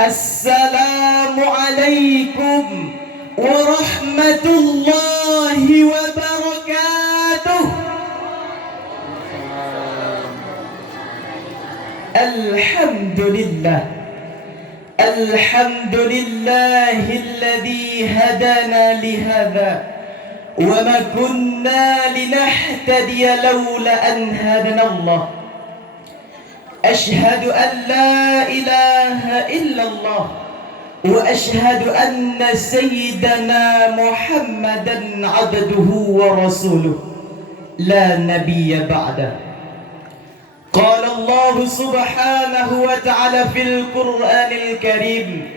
Assalamualaikum warahmatullahi wabarakatuh. Alhamdulillah, alhamdulillahilladzi hadana lihadza wa ma kunna linahtadiya laula an hadana Allah. Ashhadu an la ilaha illallah wa ashhadu anna sayyidana Muhammadan abduhu wa rasuluh la nabiyya ba'da. Qala Allah subhanahu wa ta'ala fil Qur'anil Karim,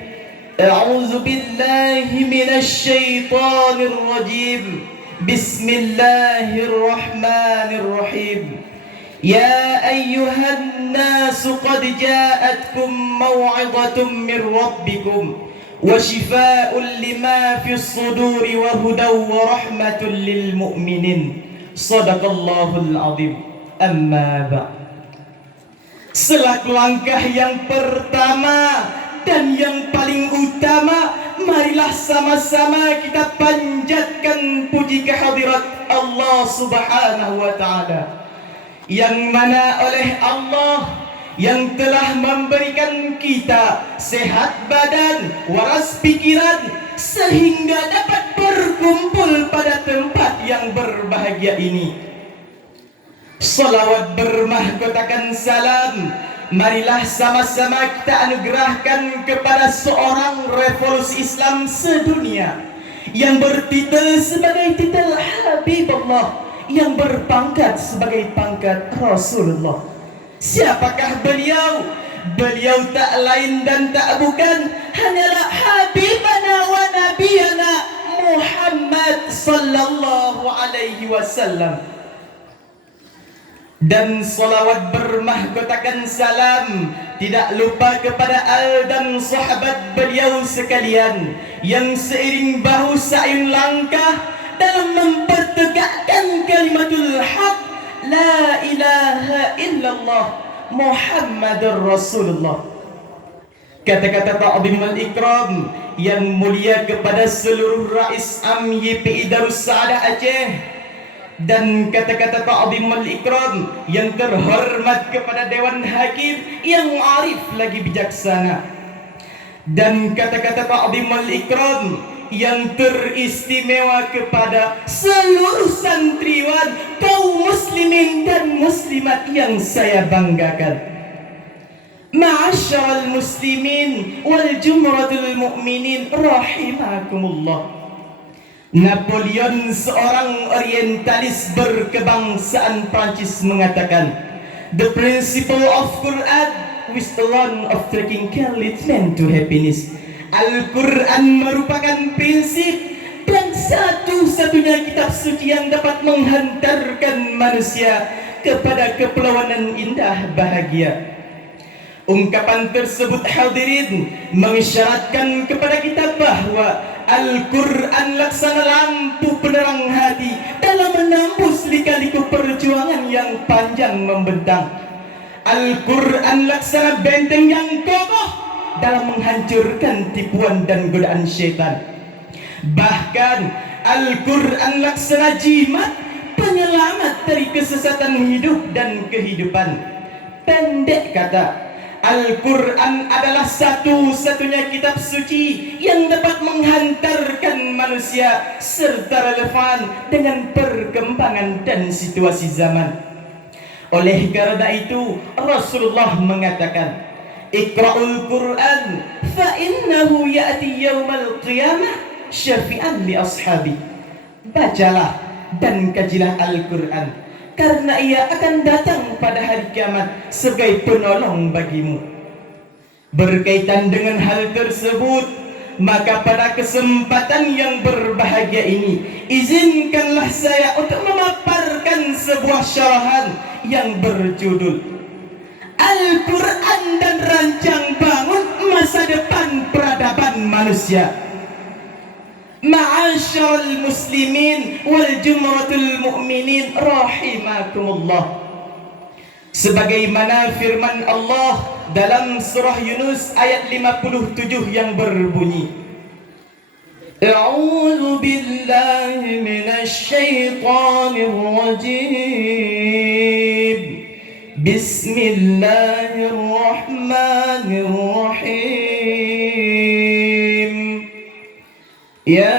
a'udzu billahi minasy syaithanir rajim. Bismillahirrahmanirrahim. Ya ayyuhan nasu qad ja'atkum maw'idhatun min rabbikum wa shifaa'un lima fis suduri wa hudaw wa rahmatun lil mu'minin. Shadaqallahul azim. Amma ba'd. Selaku langkah yang pertama dan yang paling utama, marilah sama-sama kita panjatkan puji kehadirat Allah subhanahu wa ta'ala, yang mana oleh Allah yang telah memberikan kita sehat badan, waras pikiran, sehingga dapat berkumpul pada tempat yang berbahagia ini. Salawat bermahkotakan salam, marilah sama-sama kita anugerahkan kepada seorang revolusi Islam sedunia yang bertitel sebagai titel Habibullah, yang berpangkat sebagai pangkat Rasulullah. Siapakah beliau? Beliau tak lain dan tak bukan hanyalah Habibana wa Nabiyana Muhammad sallallahu alaihi wasallam. Dan salawat bermahkotakan salam tidak lupa kepada al dan sahabat beliau sekalian yang seiring bahu sa'yun langkah dalam mempertegakkan kalimatul haq, la ilaha illallah Muhammadur Rasulullah. Kata-kata ta'zimul ikram yang mulia kepada seluruh rais am YPI Darussaada Aceh, dan kata-kata ta'zimul ikram yang terhormat kepada Dewan Hakim yang arif lagi bijaksana, dan kata-kata ta'zimul ikram yang teristimewa kepada seluruh santriwan kaum muslimin dan muslimat yang saya banggakan. Ma'asyiral muslimin wal jumratul mu'minin rahimakumullah. Napoleon, seorang orientalis berkebangsaan Prancis, mengatakan, "The principle of Quran with the law of tracking can lead men to happiness." Al-Quran merupakan prinsip dan satu-satunya kitab suci yang dapat menghantarkan manusia kepada kepelawanan indah bahagia. Ungkapan tersebut hadirin mengisyaratkan kepada kita bahwa Al-Quran laksana lampu penerang hati dalam menembus lika-liku perjuangan yang panjang membentang. Al-Quran laksana benteng yang kokoh dalam menghancurkan tipuan dan godaan syaitan. Bahkan Al-Quran laksana jimat penyelamat dari kesesatan hidup dan kehidupan. Pendek kata, Al-Quran adalah satu-satunya kitab suci yang dapat menghantarkan manusia serta relevan dengan perkembangan dan situasi zaman. Oleh karena itu Rasulullah mengatakan, "Iqra'ul Quran fa innahu ya'ti yaumal qiyamah syafi'an li ashabi." Bacalah dan kajilah Al-Quran, karena ia akan datang pada hari kiamat sebagai penolong bagimu. Berkaitan dengan hal tersebut, maka pada kesempatan yang berbahagia ini, izinkanlah saya untuk memaparkan sebuah syarahan yang berjudul Al-Quran dan Rancang Bangun Masa Depan Peradaban Manusia. Ma'asyiral muslimin wal jumratul mu'minin rahimakumullah. Sebagaimana firman Allah dalam surah Yunus ayat 57 yang berbunyi, A'udzu billahi minasy syaithanir rajim. Bismillahirrahmanirrahim. Ya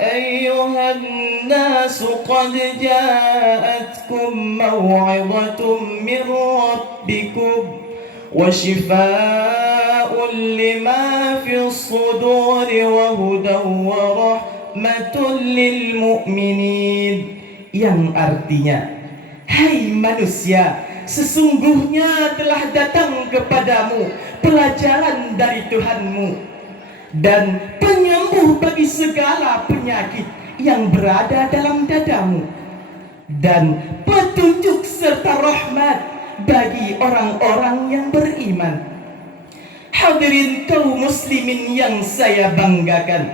ayyuhan nas qad ja'atkum maw'izatun min rabbikum wa shifaa'un lima fis suduri wa hudan wa rahmatun lil mu'minin. Yang artinya, hai manusia, sesungguhnya telah datang kepadamu pelajaran dari Tuhanmu dan penyembuh bagi segala penyakit yang berada dalam dadamu, dan petunjuk serta rahmat bagi orang-orang yang beriman. Hadirin kaum muslimin yang saya banggakan,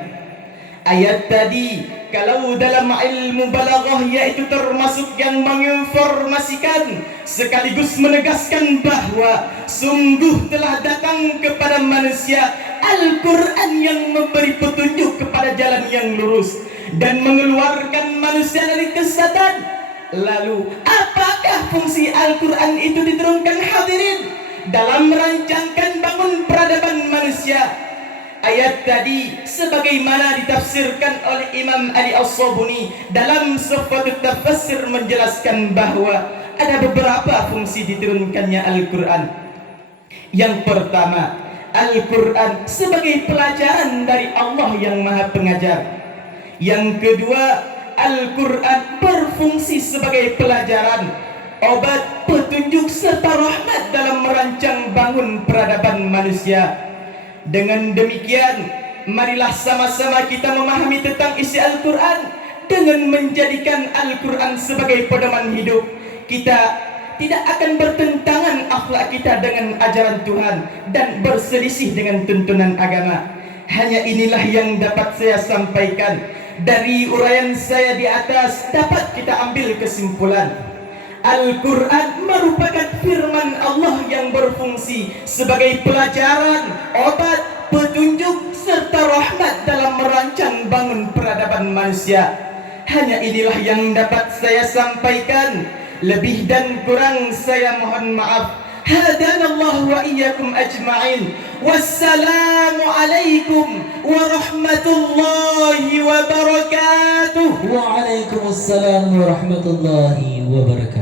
ayat tadi kalau dalam ilmu balaghah yaitu termasuk yang menginformasikan sekaligus menegaskan bahwa sungguh telah datang kepada manusia Al-Quran yang memberi petunjuk kepada jalan yang lurus dan mengeluarkan manusia dari kesesatan. Lalu apakah fungsi Al-Quran itu diturunkan hadirin? Dalam merancangkan bangun peradaban manusia. Ayat tadi sebagaimana ditafsirkan oleh Imam Ali As-Sabuni dalam Sufatul Tafsir menjelaskan bahwa ada beberapa fungsi diturunkannya Al-Quran. Yang pertama, Al-Quran sebagai pelajaran dari Allah yang Maha Pengajar. Yang kedua, Al-Quran berfungsi sebagai pelajaran, obat, petunjuk serta rahmat dalam merancang bangun peradaban manusia. Dengan demikian, marilah sama-sama kita memahami tentang isi Al-Quran dengan menjadikan Al-Quran sebagai pedoman hidup. Kita tidak akan bertentangan akhlak kita dengan ajaran Tuhan dan berselisih dengan tuntunan agama. Hanya inilah yang dapat saya sampaikan. Dari uraian saya di atas dapat kita ambil kesimpulan, Al-Quran merupakan firman Allah yang berfungsi sebagai pelajaran, obat, petunjuk serta rahmat dalam merancang bangun peradaban manusia. Hanya inilah yang dapat saya sampaikan. Lebih dan kurang saya mohon maaf. Hadanallahu wa iyyakum ajma'in. Wassalamu alaikum warahmatullahi wabarakatuh. Waalaikumsalam warahmatullahi wabarakatuh.